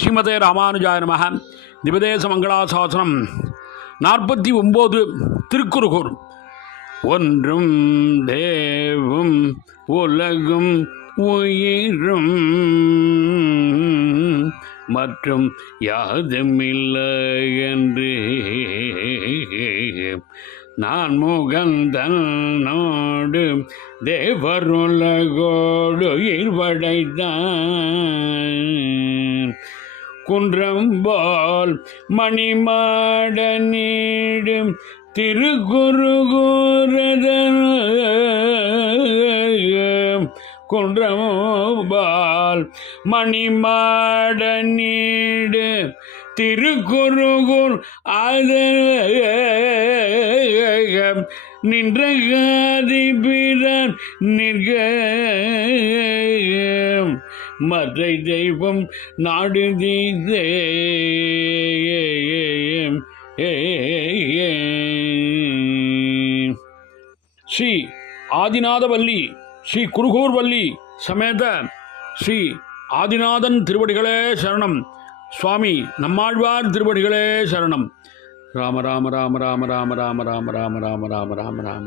ஸ்ரீமதே ராமானுஜாய நமः. திவதேச மங்களாசாசனம் 49 திருக்குறுகூர். ஒன்றும் தேவும் உலகும் உயிரும் மற்றும் யாதுமில்லை என்று நான் முகந்தன்னோடு தேவருலகோடு இருவடைத்தான் குன்றம்பால் மணிமாட நீடும் திருக்குறுகூரதன் குன்றம்பால் மணிமாட நீடு திருக்குறுகூர் அது நின்ற காதிபிரான் நிற்க மற்றை தெய்வம் நாடு தீதே ஸ்ரீ ஆதிநாதவல்லி ஸ்ரீ குருகூர்வல்லி சமேத ஸ்ரீ ஆதிநாதன் திருவடிகளே சரணம். சுவாமி நம்மாழ்வார் திருவடிகளே சரணம். ராம ராம ராம ராம ராம ராம ராம ராம ராம ராம ராம ராம.